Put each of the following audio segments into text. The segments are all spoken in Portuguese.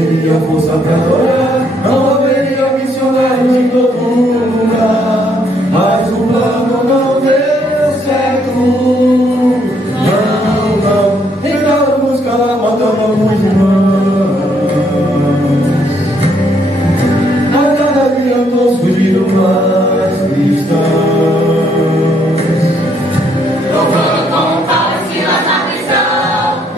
teria força para adorar, não haveria missionários em todo lugar, mas o plano não deu certo. Não, tentaram buscar, matando alguns irmãos, mas nada adiantou, surgiram mais cristãos.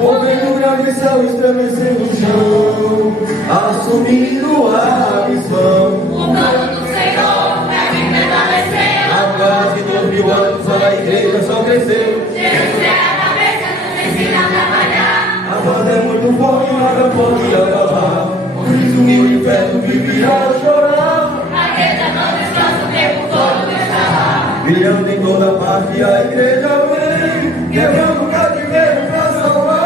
O céu estremecendo o chão, assumindo a missão. O plano do Senhor é que prevaleceu. Há quase 2000 anos a igreja só cresceu. Jesus é a cabeça, nos ensina a trabalhar. A banda é muito forte, nada pode acabar. Por isso o inferno vivia a chorar. A igreja não descansa o tempo todo, está lá. Brilhando em toda parte a igreja vem, quebrando o cativeiro para salvar.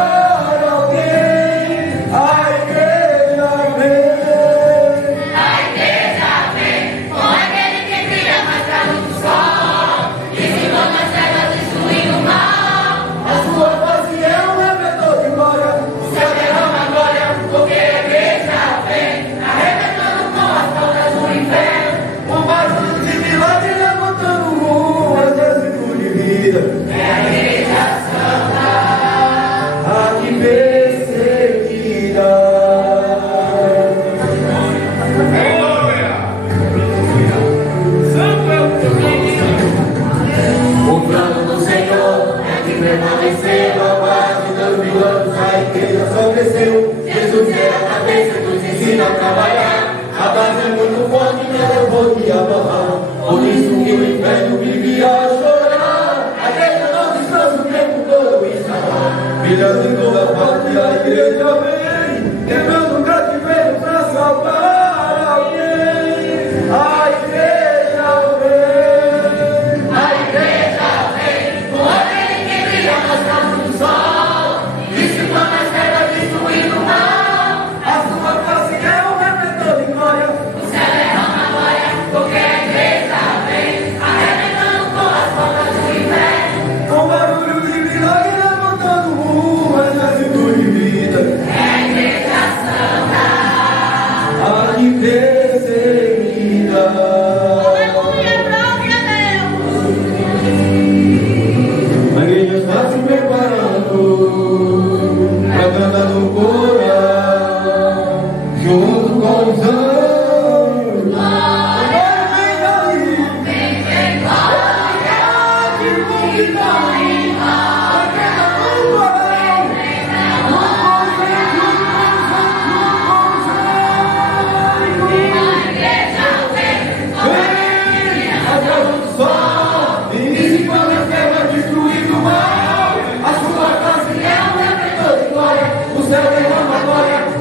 Jesus é a cabeça, nos ensina a trabalhar. A base é muito forte, nada pode abalar. Por isso que o inferno vivia a chorar. A igreja não descansa o tempo todo está lá. Brilhando em toda parte a igreja vem, quebrando o cativeiro para salvar alguém. A igreja vem, a igreja vem, com aquele que brilha nas luzes do sol, dissipando as trevas, destruindo o mal. A sua face é um refletor de glória. O céu derrama glória, porque a igreja vem, arrebentando com as portas do inferno. Com barulho de milagre levantando um exército de vida. É a igreja santa, a que perseguida. aleluia, glória a Deus. A igreja está se preparando para cantar no coral, junto com os anjos.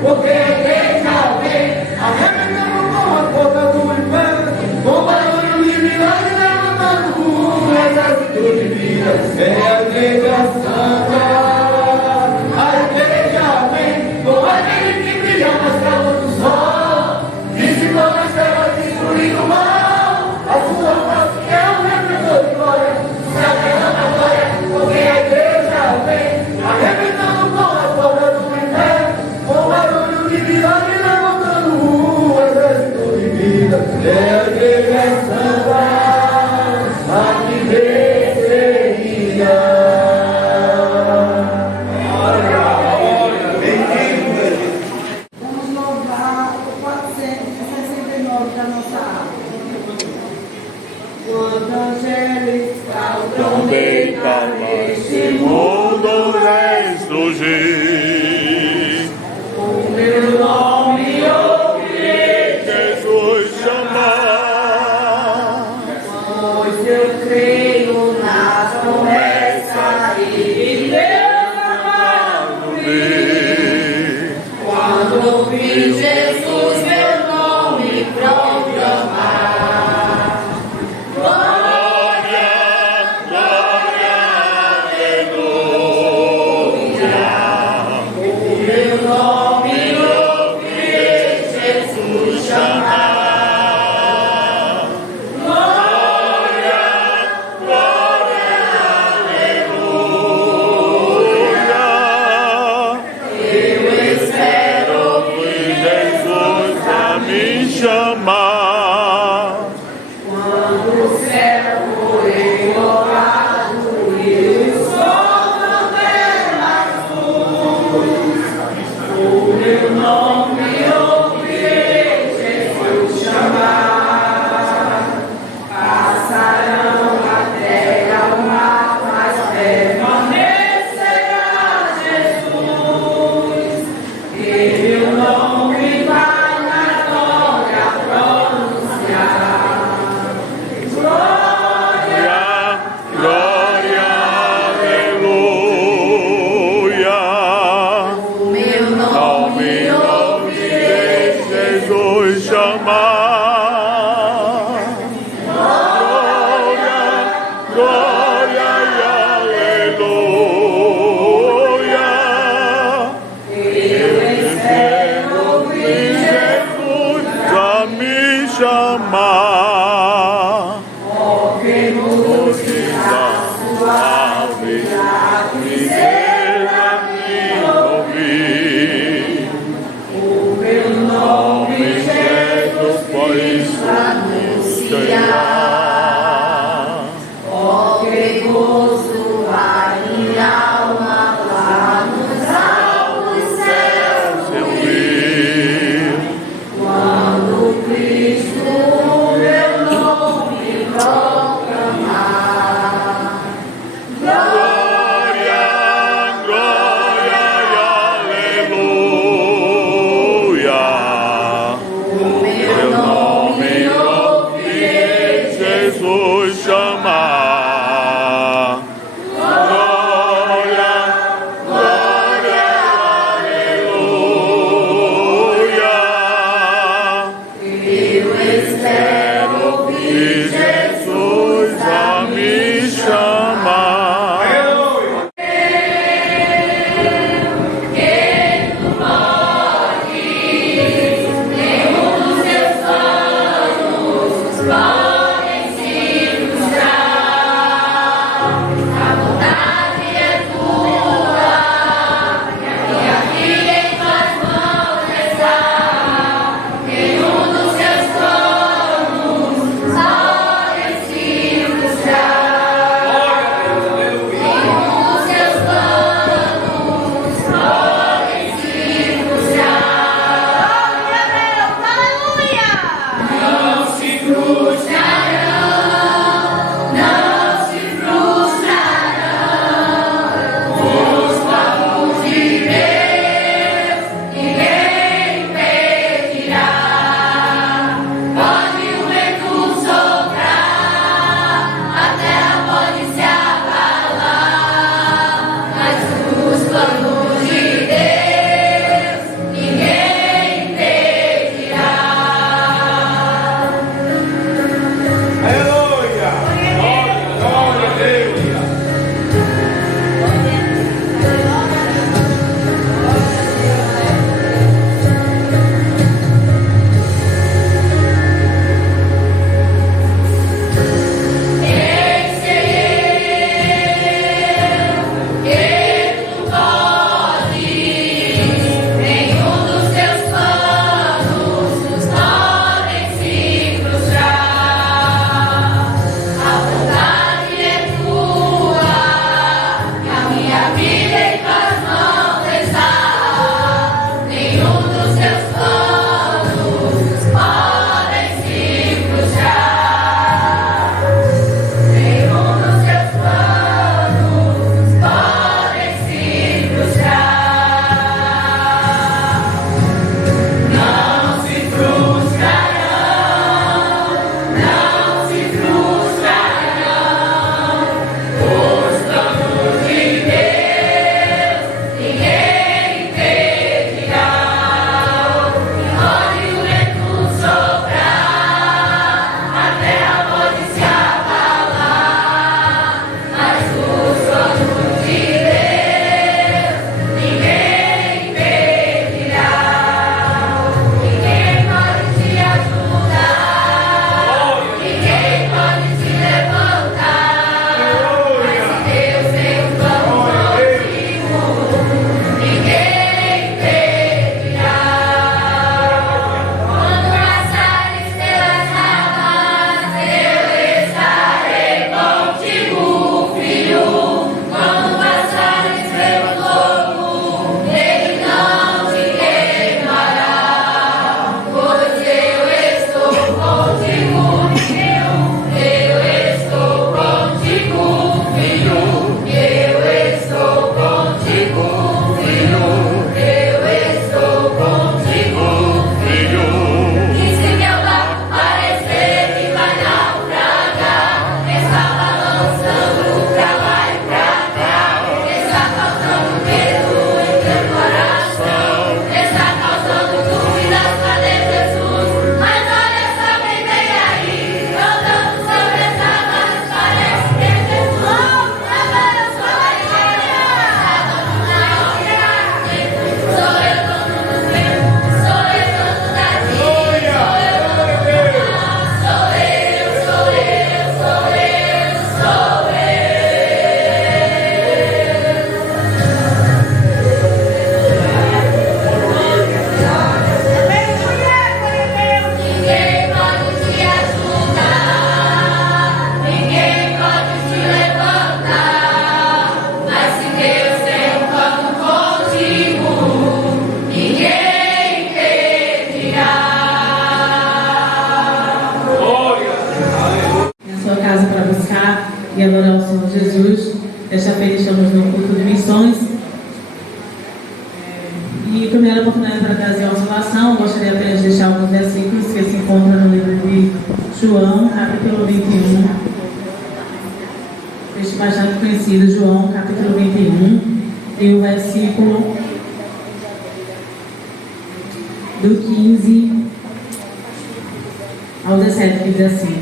Porque a igreja vem, arrebentando com as portas do inferno, com barulho de milagre levantando um exército de vida. É a igreja santa, a igreja vem, com aquele que brilha nas calmas do sol, dissipando as trevas, destruindo o mal. A sua face é um refletor de glória, o céu derrama glória, porque a igreja vem, arrebentando com as portas do inferno, com barulho de milagre levantando um exército de vida. É a igreja santa, a que perseguida. Vamos louvar o 469 da nossa alma. Quando angélicos saltam bem neste mundo ressurgir. o meu nome ouvirei, Jesus chamar, pois eu creio nas promessas de Deus amado. Quando ouvi Jesus meu nome proclamar, glória, glória, aleluia. O meu nome ouvirei Jesus chamar. Glória, glória, aleluia. Eu espero ouvir chamar. Ó, cremos da suave tristeza me ouvir. O meu nome Jesus pois anunciar. Ó, cremoso a minha alma lá nos altos céus ouvir. Quando Cristo Senhor Jesus. Desta feita estamos no culto de missões. E primeira oportunidade para trazer a observação, gostaria apenas de deixar alguns versículos que se encontram no livro de João, capítulo 21. Texto bastante conhecido, João, capítulo 21, e o versículo do 15 ao 17, que diz assim: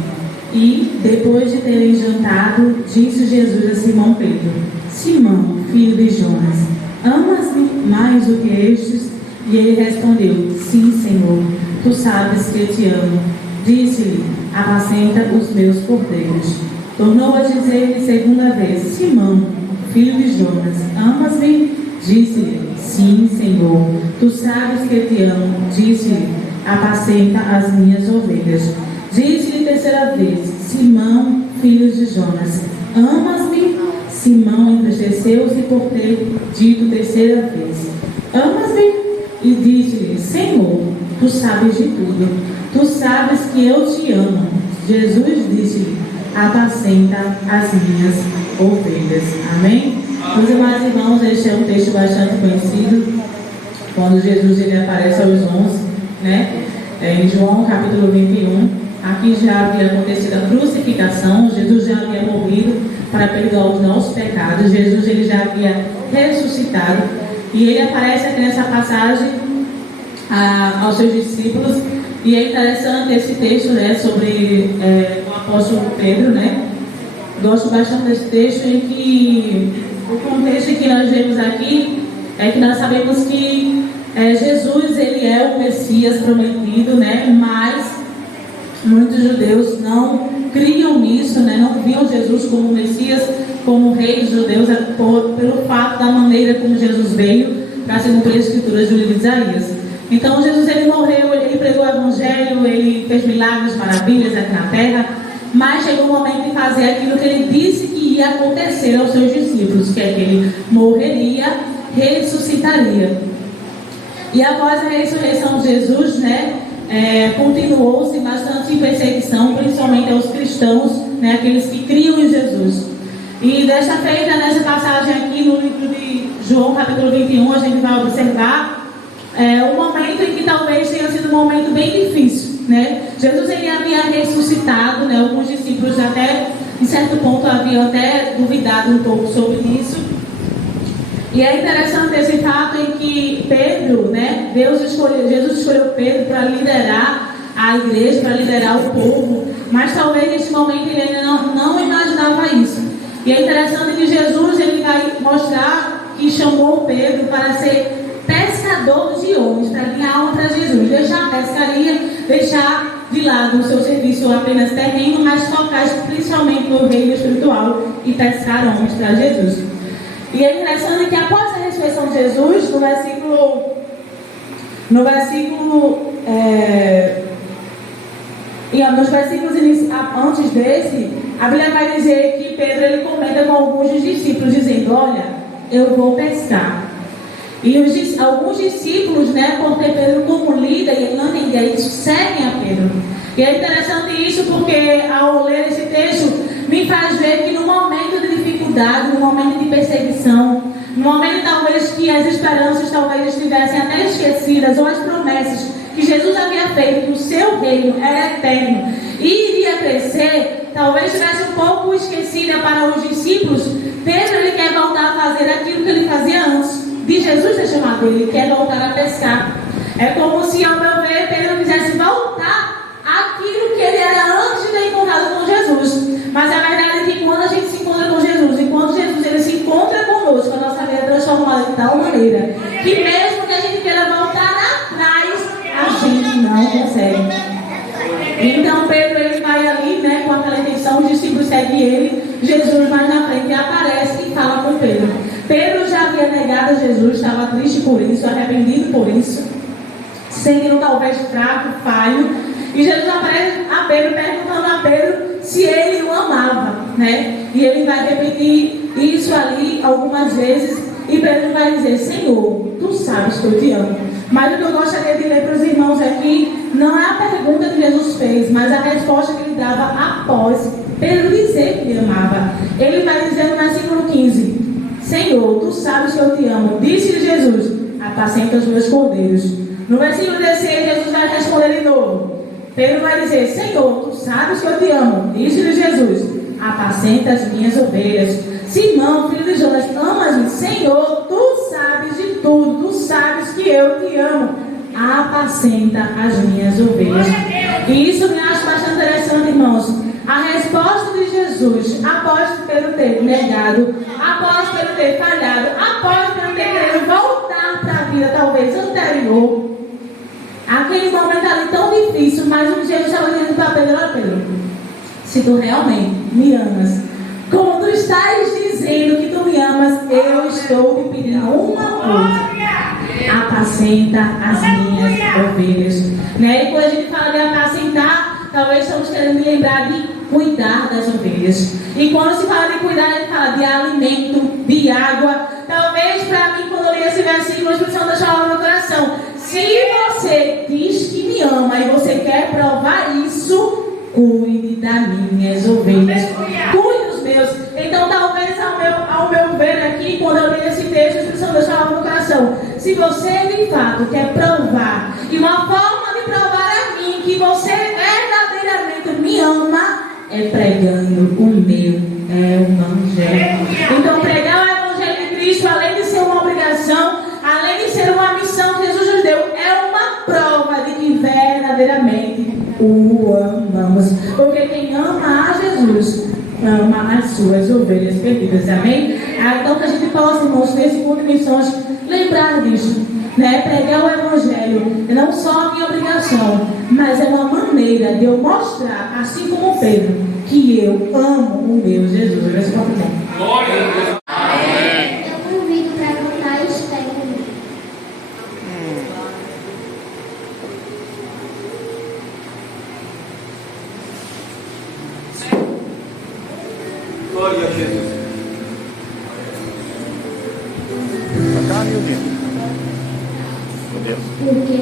E, depois de terem jantado, disse Jesus a Simão Pedro: Simão, filho de Jonas, amas-me mais do que estes? E ele respondeu: Sim, Senhor, tu sabes que eu te amo. Disse-lhe: Apacenta os meus cordeiros. Tornou a dizer-lhe segunda vez: Simão, filho de Jonas, amas-me? Disse-lhe: Sim, Senhor, tu sabes que eu te amo. Disse-lhe: Apacenta as minhas ovelhas. Disse-lhe terceira vez: Simão, filho de Jonas, amas-me? Simão entristeceu-se por ter dito terceira vez: Amas-me? E disse-lhe: Senhor, tu sabes de tudo, tu sabes que eu te amo. Jesus disse-lhe: Apacenta as minhas ovelhas. Amém? Meus amados irmãos, este é um texto bastante conhecido, quando Jesus ele aparece aos 11, né? Em João capítulo 21. Aqui já havia acontecido a crucificação, Jesus já havia morrido para perdoar os nossos pecados, Jesus ele já havia ressuscitado, e ele aparece aqui nessa passagem aos seus discípulos. E é interessante esse texto, né, sobre o apóstolo Pedro, né? Gosto bastante desse texto, em que o contexto que nós vemos aqui é que nós sabemos que Jesus ele é o Messias prometido, né? Mas muitos judeus não criam nisso, né? Não viam Jesus como Messias, como Rei dos judeus, pelo fato da maneira como Jesus veio para se cumprir as escrituras do livro de Isaías. Então Jesus ele morreu, ele pregou o evangelho, ele fez milagres, maravilhas aqui na terra, mas chegou o momento de fazer aquilo que ele disse que ia acontecer aos seus discípulos, que é que ele morreria, ressuscitaria. E após a ressurreição de Jesus, né, continuou-se bastante perseguição, principalmente aos cristãos, né, aqueles que criam em Jesus. E desta feita, nessa passagem aqui no livro de João, capítulo 21, a gente vai observar um momento em que talvez tenha sido um momento bem difícil, né? Jesus ele havia ressuscitado, né? Alguns discípulos até, em certo ponto, haviam até duvidado um pouco sobre isso. E é interessante esse fato em que Pedro, né? Jesus escolheu Pedro para liderar a igreja, para liderar o povo, mas talvez nesse momento ele ainda não imaginava isso. E é interessante que Jesus ele vai mostrar que chamou Pedro para ser pescador de homens, para ganhar alma para Jesus, deixar a pescaria, deixar de lado o seu serviço apenas terreno, mas focar principalmente no reino espiritual e pescar homens para Jesus. E é interessante que após a ressurreição de Jesus, nos versículos antes desse, a Bíblia vai dizer que Pedro ele comenta com alguns dos discípulos, dizendo: olha, eu vou pescar. E alguns discípulos, né, por ter Pedro como líder e ele não entendia isso, seguem a Pedro. E é interessante isso porque ao ler esse texto me faz ver que no momento de dificuldade, no momento de perseguição, no momento talvez que as esperanças talvez estivessem até esquecidas, ou as promessas que Jesus havia feito que o seu reino era eterno e iria crescer, talvez estivesse um pouco esquecida para os discípulos. Pedro ele quer voltar a fazer aquilo que ele fazia antes de Jesus ter chamado ele, quer voltar a pescar. É como se, ao meu ver, Pedro quisesse voltar àquilo que ele era antes de ter encontrado com Jesus. Mas a verdade é que quando a gente se encontra com Jesus, enquanto Jesus ele se encontra conosco, a nossa vida é transformada de tal maneira que mesmo que a gente queira voltar atrás, a gente não consegue. Então Pedro ele vai ali, né, com aquela intenção, os discípulos seguem ele, Jesus mais na frente aparece e fala com Pedro. Pedro já havia negado a Jesus, estava triste por isso, arrependido por isso, sentindo talvez fraco, falho. E Jesus aparece a Pedro, perguntando a Pedro se ele o amava, né? E ele vai repetir isso ali algumas vezes. E Pedro vai dizer: Senhor, tu sabes que eu te amo. Mas o que eu gostaria de ler para os irmãos aqui não é a pergunta que Jesus fez, mas a resposta que ele dava após Pedro dizer que amava. Ele vai dizer no versículo 15: Senhor, tu sabes que eu te amo. Disse-lhe Jesus: apacenta os meus cordeiros. No versículo 16, Jesus vai responder de novo. Pedro vai dizer: Senhor, tu sabes que eu te amo. Disse-lhe Jesus: apacenta as minhas ovelhas. Simão, filho de Jonas, amas-me? Senhor, tu sabes de tudo. Tu sabes que eu te amo. Apacenta as minhas ovelhas. E isso me acha bastante interessante, irmãos. A resposta de Jesus, após Pedro ter negado, após Pedro ter falhado, após Pedro ter querido voltar para a vida talvez anterior, aquele momento ali tão difícil, mas um dia Jesus estava dizendo para Pedro: olha, Pedro, se tu realmente me amas, como tu estás dizendo que tu me amas, eu estou te pedindo uma coisa: apacenta as minhas ovelhas. Né? E quando a gente fala de apacentar, talvez estamos querendo lembrar de cuidar das ovelhas. E quando se fala de cuidar, a gente fala de alimento, de água. Talvez para mim, quando eu li esse versículo, a expressão da palavra no coração: se você diz que me ama e você quer provar isso, cuide das minhas ovelhas, cuide dos meus. Então talvez ao meu ver aqui, quando eu li esse texto, a expressão da palavra no coração: se você de fato quer provar, e uma forma de provar a mim que você verdadeiramente me ama, é pregando o meu evangelho. Então pregar o evangelho de Cristo, além de ser uma obrigação, além de ser uma missão que Jesus nos deu, é uma prova de que verdadeiramente o amamos. Porque quem ama a Jesus ama as suas ovelhas perdidas. Amém? Então que a gente possa, irmãos, nesse mundo de missões, lembrar disso, né? Pregar o evangelho é não só a minha obrigação, mas é uma maneira de eu mostrar, assim como Pedro, que eu amo o meu Jesus. Glória a Deus. Amém. Eu convido para cantar Esther comigo. Glória a Jesus. Porque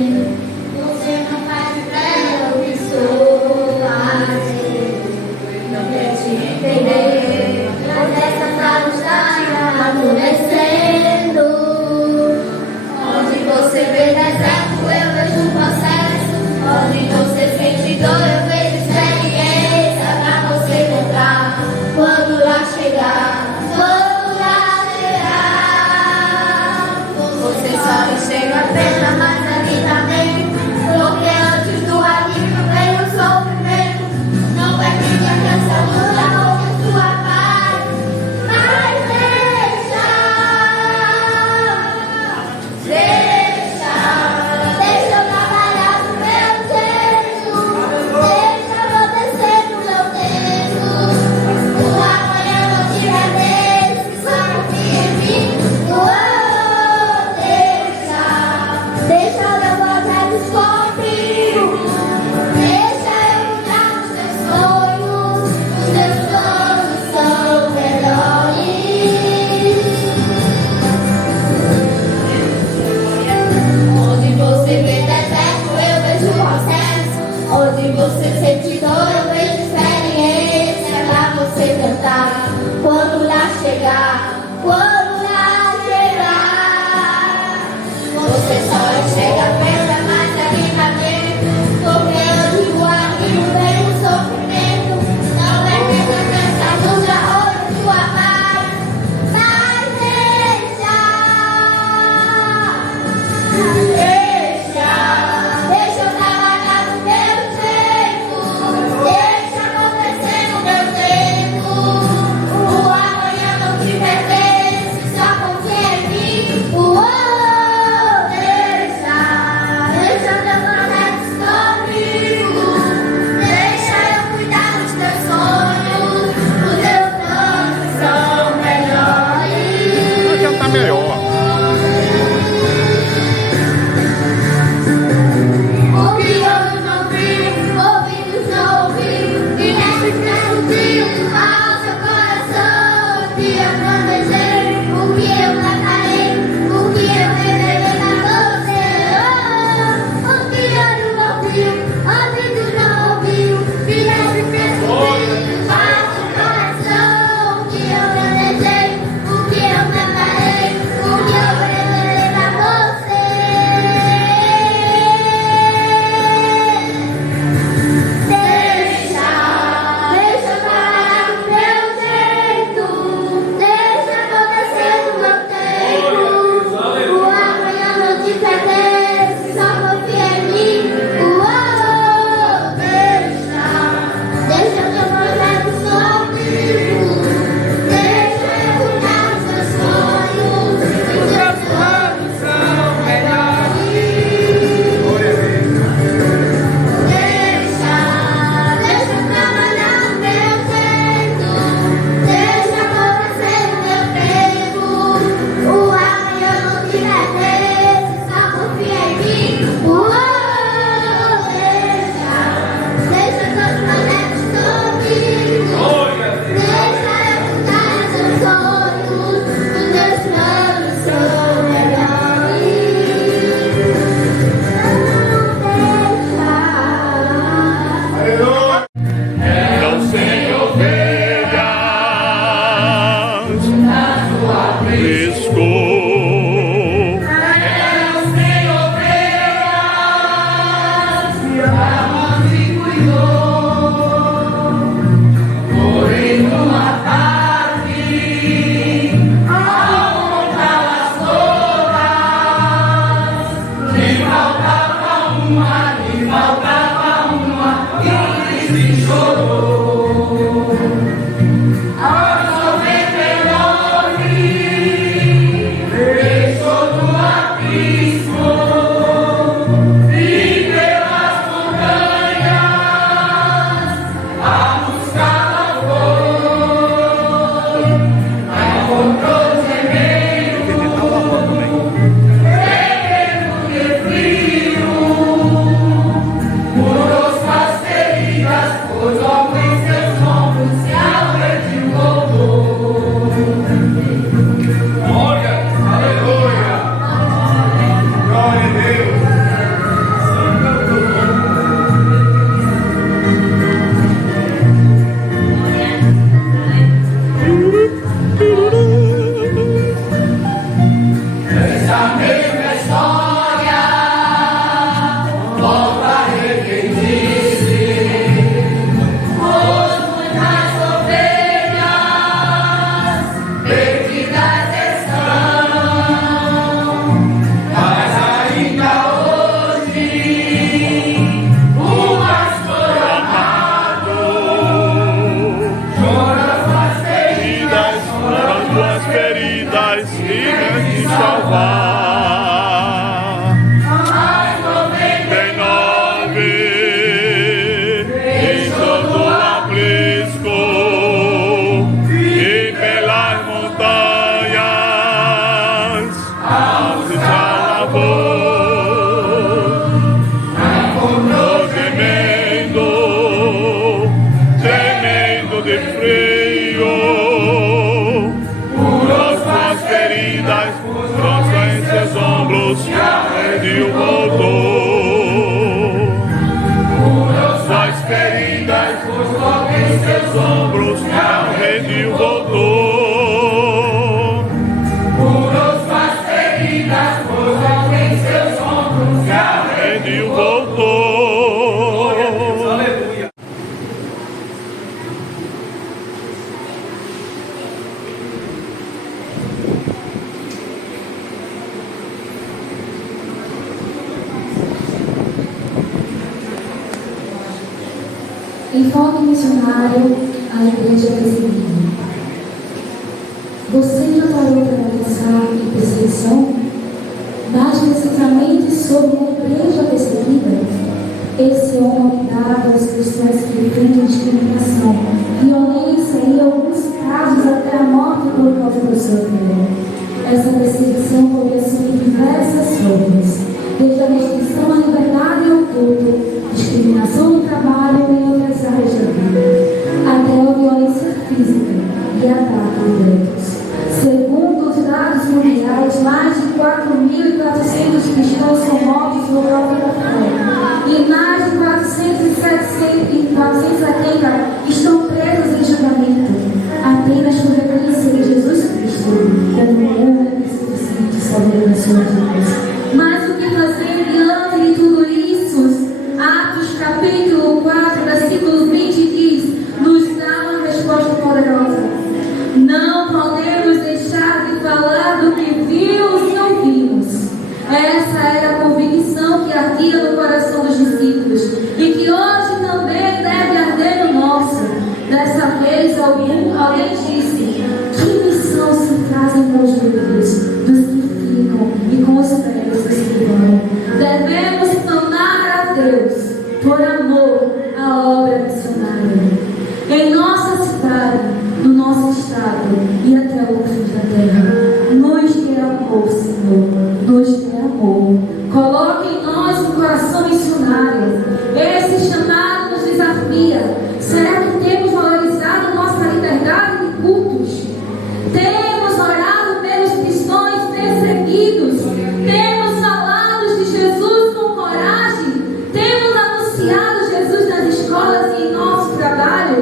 você não faz ideia o que sou fazer. Não quer te entender, mas essa frase está amadurecendo. Onde você vê deserto, eu vejo um processo. Onde você sente dor, eu vejo experiência pra você comprar. Quando lá chegar, você só enxerga a pena, mas ali também. Porque antes do alívio vem o sofrimento. Não permite que essa luta rouba Enfoque missionário à igreja perseguida. Você já parou para pensar em perseguição? Mais precisamente sobre a igreja perseguida? Esse é uma unidade aos cristãos que enfrentam discriminação, violência e, em alguns casos, até a morte por causa do seu fé. Essa perseguição pode assumir diversas formas, desde a restrição à liberdade e ao culto, discriminação no trabalho e em outras áreas da vida, até a violência física e ataques diretos. Segundo os dados mundiais, mais de 4.400 cristãos são mortos por causa da fé e mais de 470 estão presos em julgamento apenas por reconhecer Jesus Cristo como o único e suficiente Salvador das suas vidas. Mas o que fazer diante de tudo isso? Atos capítulo 4, versículo 20 diz: nos dá uma resposta poderosa. Não podemos deixar de falar do que vimos e ouvimos. Essa era a convicção que ardia no coração dos discípulos e que hoje também deve arder no nosso. Dessa vez alguém disse: que missão se trazem para os vivos, dos que ficam e com os pés dos que vão? Devemos clamar a Deus por amor à obra missionária em nossa cidade, no nosso estado e até o fim da terra. Nos dê amor, Senhor, nos dê amor. Coloque em nós um coração missionário. Esse chamado nos desafia. Será que temos valorizado nossa liberdade de cultos? Temos orado pelos cristãos perseguidos? Temos falado de Jesus com coragem? Temos anunciado Jesus nas escolas e em nosso trabalho?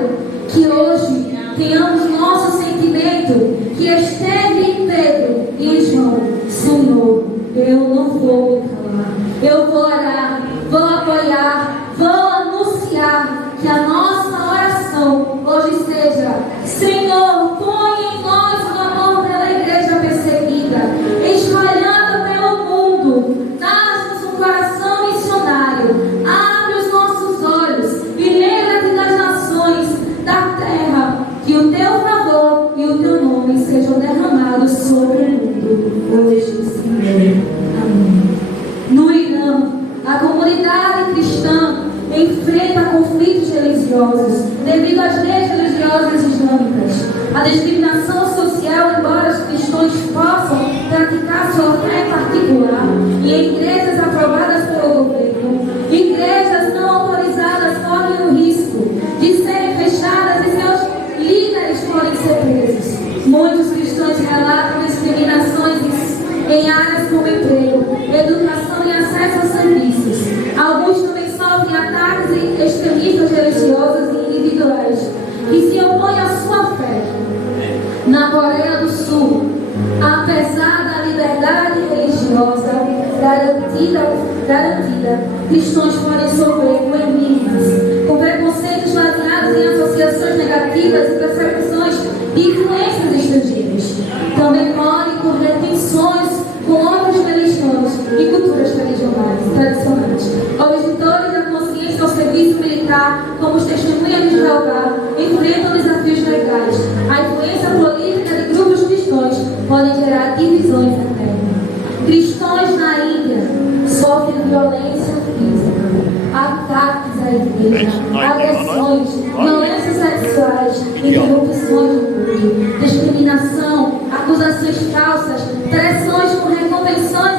Que hoje tenhamos nosso sentimento que esteve em Pedro e em João: Senhor, eu não vou me calar, eu vou orar, vou apoiar, vou anunciar. Que a nossa oração hoje seja: Senhor, põe em nós o amor pela igreja perseguida, espalhada pelo mundo. Dá-nos um coração missionário. comunidade cristã enfrenta conflitos religiosos devido às leis religiosas islâmicas. A discriminação social, embora os cristãos possam praticar sua fé particular e em igrejas aprovadas pelo governo, igrejas não autorizadas correm o risco de serem fechadas e seus líderes podem ser presos. Muitos cristãos relatam discriminações em áreas como emprego, educação e acesso a serviços. Alguns também sofrem ataques extremistas religiosos e individuais que se opõem à sua fé. Na Coreia do Sul, apesar da liberdade religiosa garantida, cristãos podem sofrer com enigmas, com preconceitos baseados em associações negativas e perseguições de influências estrangeiras. Também podem correr tensões com outras religiões e culturas tradicionais. Objetores da consciência ao serviço militar, como os testemunhas de Jeová, enfrentam desafios legais. A influência política de grupos cristãos pode gerar divisões internas. Cristãos na Índia sofrem violência física, ataques à igreja, agressões, violências sexuais, interrupções do culto, discriminação, acusações falsas, pressões por recompensões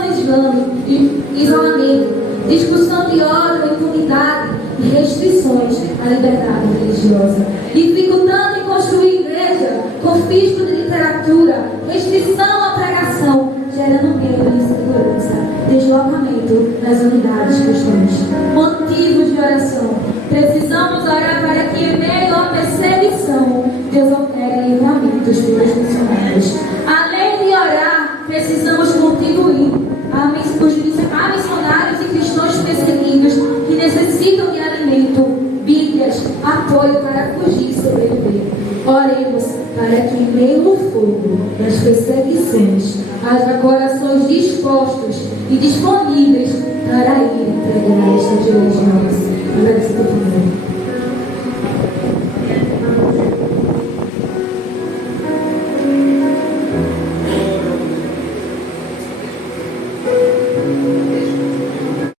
e isolamento, discussão de ódio, impunidade e restrições à liberdade religiosa, dificultando em construir igreja, confisco de literatura, restrição à pregação, gerando medo e insegurança, deslocamento das unidades cristãs. Motivos de oração: precisamos orar para que, em meio à perseguição, Deus opere livramentos pelos missionários. Além de orar, precisamos contribuir a missionários e cristãos perseguidos que necessitam de alimento, Bíblias, apoio para fugir e sobreviver. Oremos para que, em meio ao fogo das perseguições, haja corações dispostos e disponíveis para ir pregar esta religião. Agradecido por